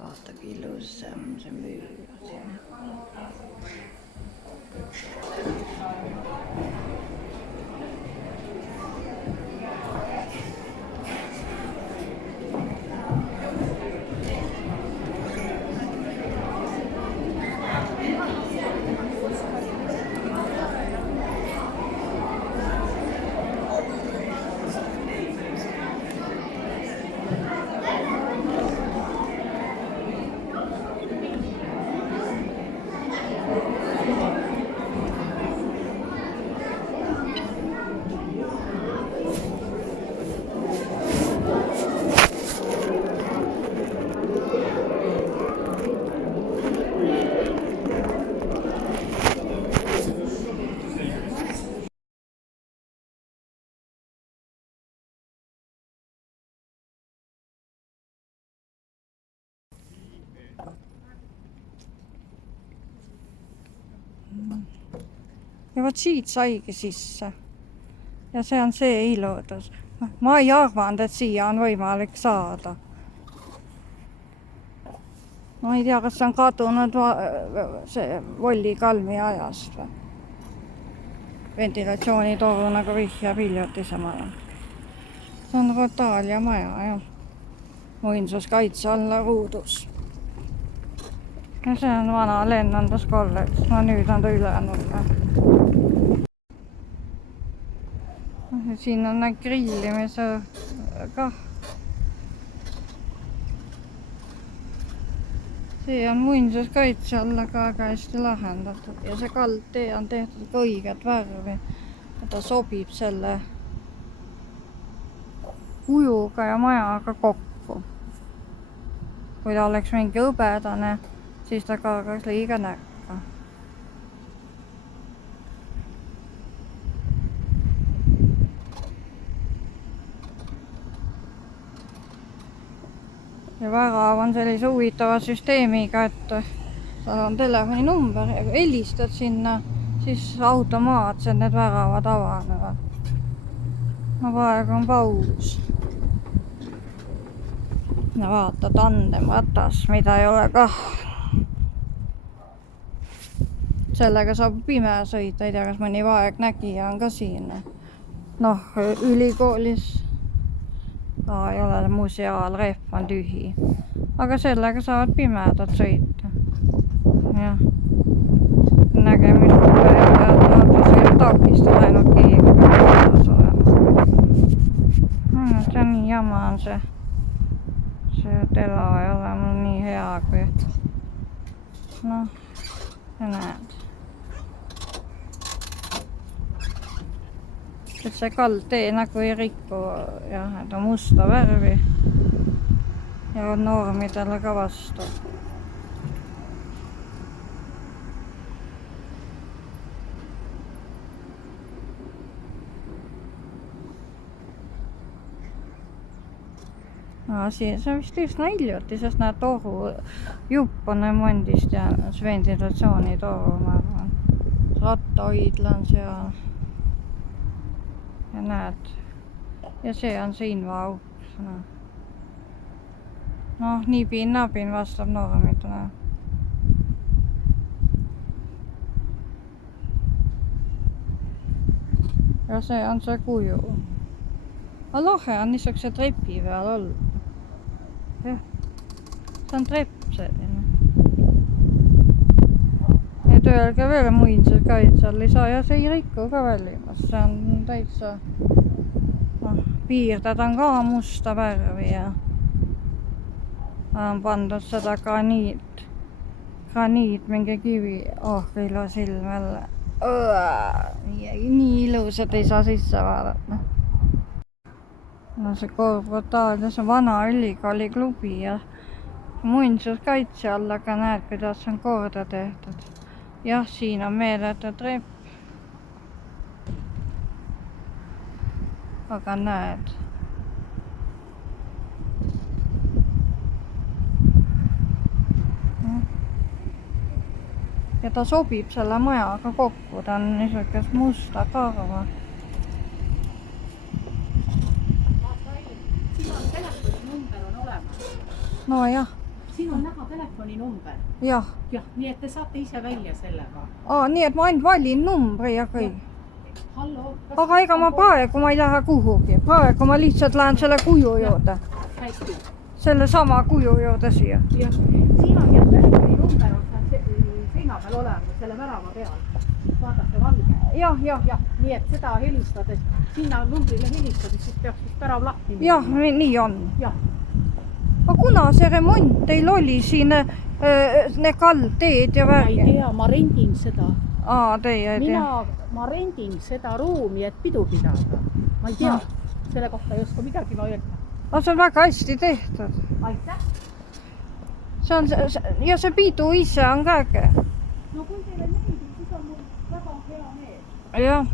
Vaata, kui ilus see müür siin. Ja vot siit saigi sisse. Ja see on see iludus. Ma ei arvanud, et siia on võimalik saada. Ma ei tea, kas see on kadunud see Volli Kalmi ajast või. Ventilatsioonitoru nagu vihjab hiljutisema. See on Rotaalia maja, jah. Muinsuskaitse alla ruudus. Ja see on vana lennunduskolledž. No nüüd on ta ülejäänud. Siin on grillimise kah. See on muinsuskaitse alla ka väga hästi lahendatud. Ja see kaldtee on tehtud ka õiget värvi. Ta sobib selle kujuga ja majaga kokku. Kui ta oleks mingi õbedane, siis ta kaagaks liiga näkka. Ja värav on sellise huvitava süsteemiga, et seal on telefoninumber ja kui helistad sinna, siis automaatselt need väravad avanevad. No praegu on paus. Ja vaata tandemratas, mida ei ole kah. Sellega saab pime sõita, ei tea, kas mõni vaegnägija on ka siin. Noh, ülikoolis ei ole museaalrehv on tühi. Aga sellega saavad pimedad sõita. Jah. Nägemisel takistada ainult keegi peab olema. See on nii jama on see. See tela ei ole mul nii hea kui. Noh, sa näed. Et see kaldtee nagu ei rikku, jah, et on musta värvi ja on normidele ka vastu. See on vist üsna hiljuti, sest näed toru jupp on remondist ja see ventilatsioonitoru, ma arvan. Rattahoidla on seal. Ja näed. Ja see on see invaauk. Noh, nipin-napin vastab normidele. Ja see on see kuju. Aga lahe on niisuguse trepi peal olnud. Jah. See on trepp selline. Et öelge veel muinsuskaitsel ei saa ja see ei rikku ka välimas. See on täitsa piirded on ka musta värvi ja on pandud seda graniit mingi kivi. Oh, kui ilus ilm jälle. Nii ilus, et ei saa sisse vaadata. No see Rotaalia, see vana ülikooli klubi ja muinsuskaitse all, aga näed, kuidas on korda tehtud. Jah, siin on meeletu trepp. Aga näed. Ja ta sobib selle majaga kokku, ta on niisugust musta karva. Siin on telefoninumber on olemas. No jah, siin on näha telefoninumber. jah. Jah, nii et te saate ise välja sellega. Nii et ma ainult valin numbri ja kõik. Hallo. Aga ega ma praegu ma ei lähe kuhugi. Praegu ma lihtsalt lähen selle kuju juurde. Hästi. Selle sama kuju juurde siia. Jah, siin on jah telefoninumber on seina peal olemas, selle värava peal. Vaadake valge. Jah. Nii et seda helistades, sinna numbrile helistades, siis peaks vist värav lahti. Jah, nii on. Jah. Aga kuna see remont teil oli siin ne kaldteed ja Ma ei värgi? tea, ma rendin seda. Teie ei tea. Ma rendin seda ruumi, et pidu pidada. Ma ei tea, selle kohta ei oska midagi ma öelda. Aga see on väga hästi tehtud. Aitäh. See on ja see pidu ise on ka äge. No kui teile meeldib, siis on mul väga hea meel. Jah.